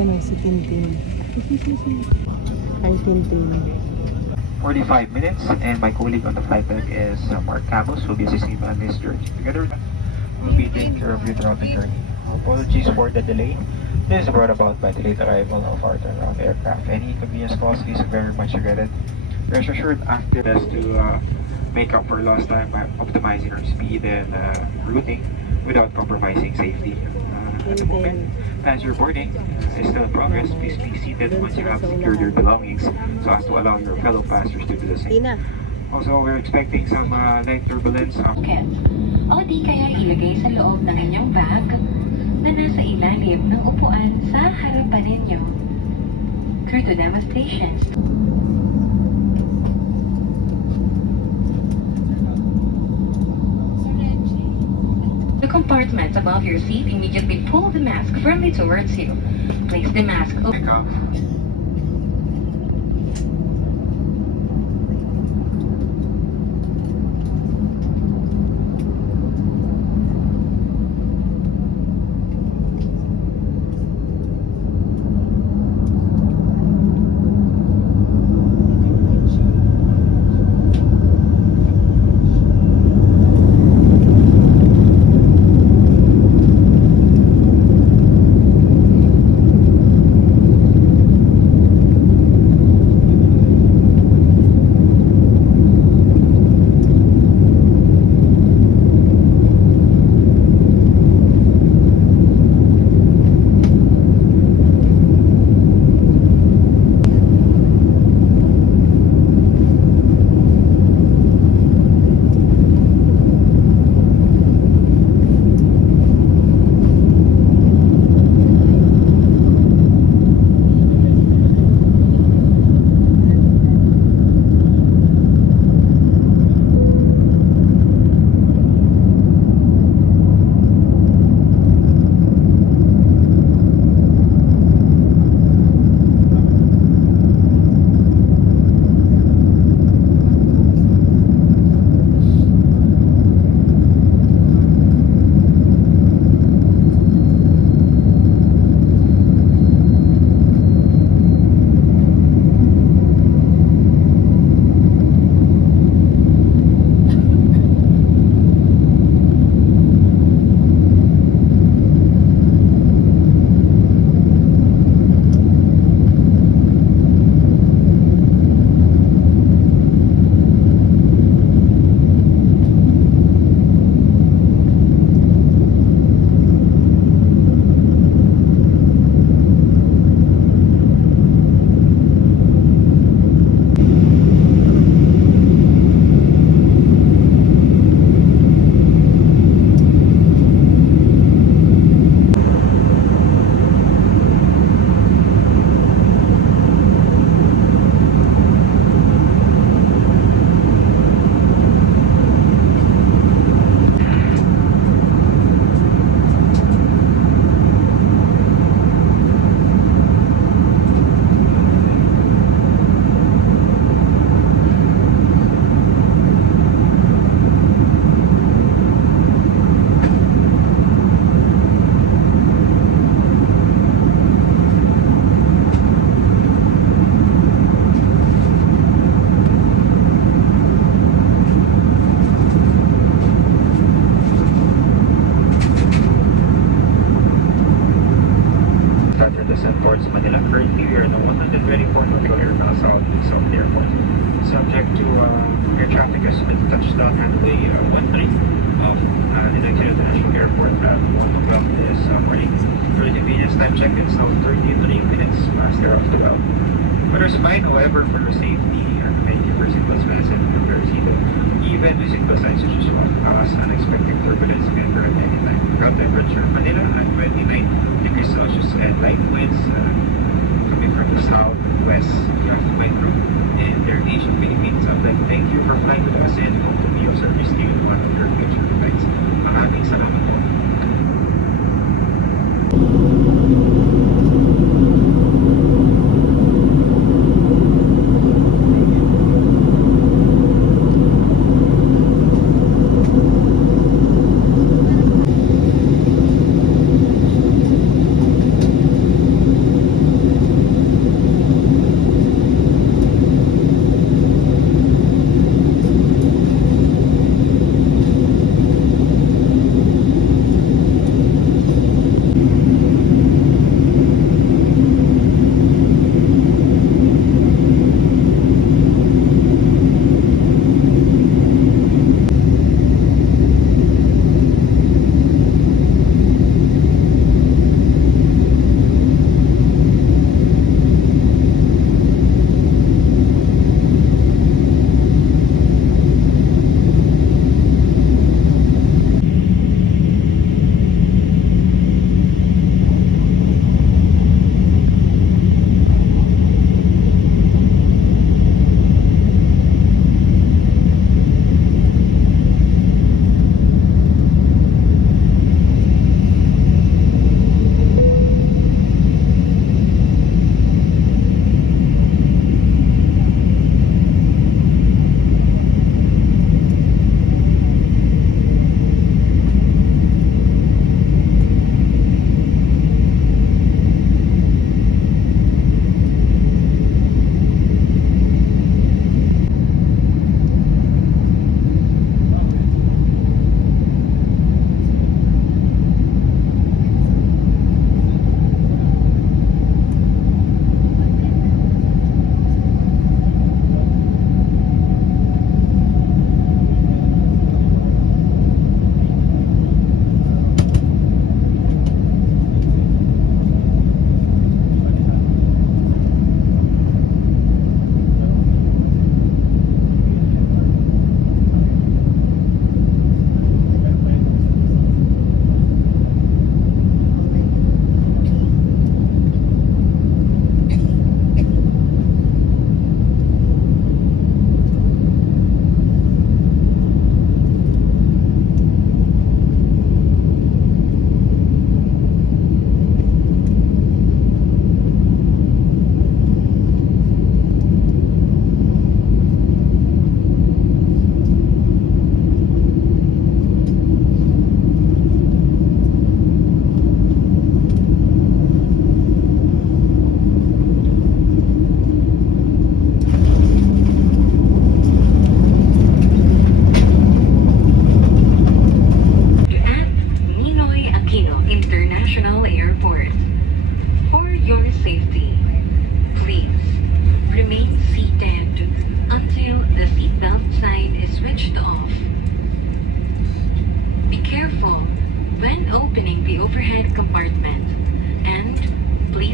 Ayan o, si Tintin. Hi, Tintin. 45 minutes, and my colleague on the flight deck is Mark Campos, who will be assisting me on this journey. Together, we'll be taking care of you throughout the journey. Apologies for the delay. This is brought about by the late arrival of our turnaround aircraft. Any inconvenience caused is very much regretted. Rest assured, after this to make up for lost time by optimizing our speed and routing without compromising safety. At the moment, passenger boarding is still in progress. Please be seated once you have secured your belongings so as to allow your fellow passengers to do the same. Also, we're expecting some light turbulence. O di kaya ilagay sa loob ng inyong bag na nasa ilalim ng upuan sa harapan ninyo. Through to Nema stations. The compartment above your seat, immediately pull the mask firmly towards you. Place the mask over. Ports Manila. Currently, we are in the 124 nautical aircraft southeast of the airport. Subject to air traffic has been touched down runway 13 of Dinagat International Airport at 1 o'clock this morning. For the convenience, time check-in is now 33 minutes past their off 12. Weather is fine, however, for your safety, many keep your seatbelts fastened and prepare seated. Even with seatbelt signs such as as unexpected turbulence can occur at any time. Ground temperature Manila at 29 degrees Celsius and light winds coming from the southwest. You have to find room and their Asian Philippines. I'd like to thank you for flying with us and hope to be of service to you in one of your future flights. Maraming salamat po.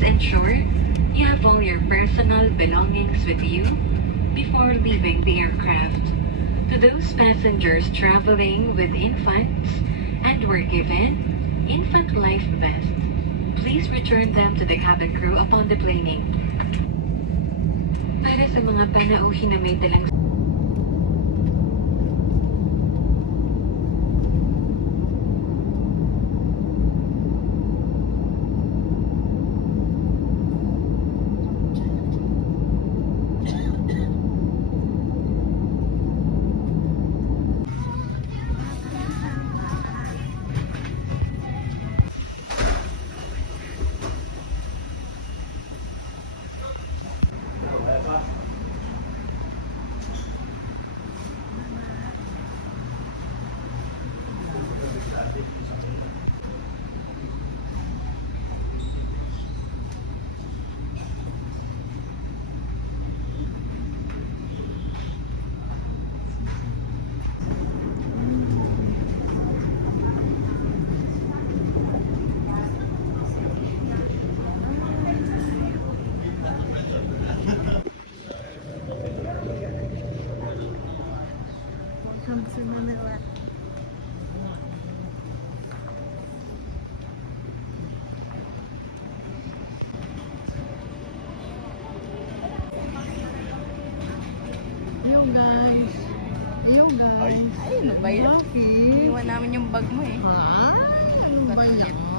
Please ensure you have all your personal belongings with you before leaving the aircraft. To those passengers traveling with infants and were given infant life vest, please return them to the cabin crew upon deplaning. Para sa mga panauhin na may dalang Welcome to Manila. Yo guys. Yo guys. Ay, ano ba yun? Bakit? Iwan namin yung bag mo eh. Ha? Ano ba yan?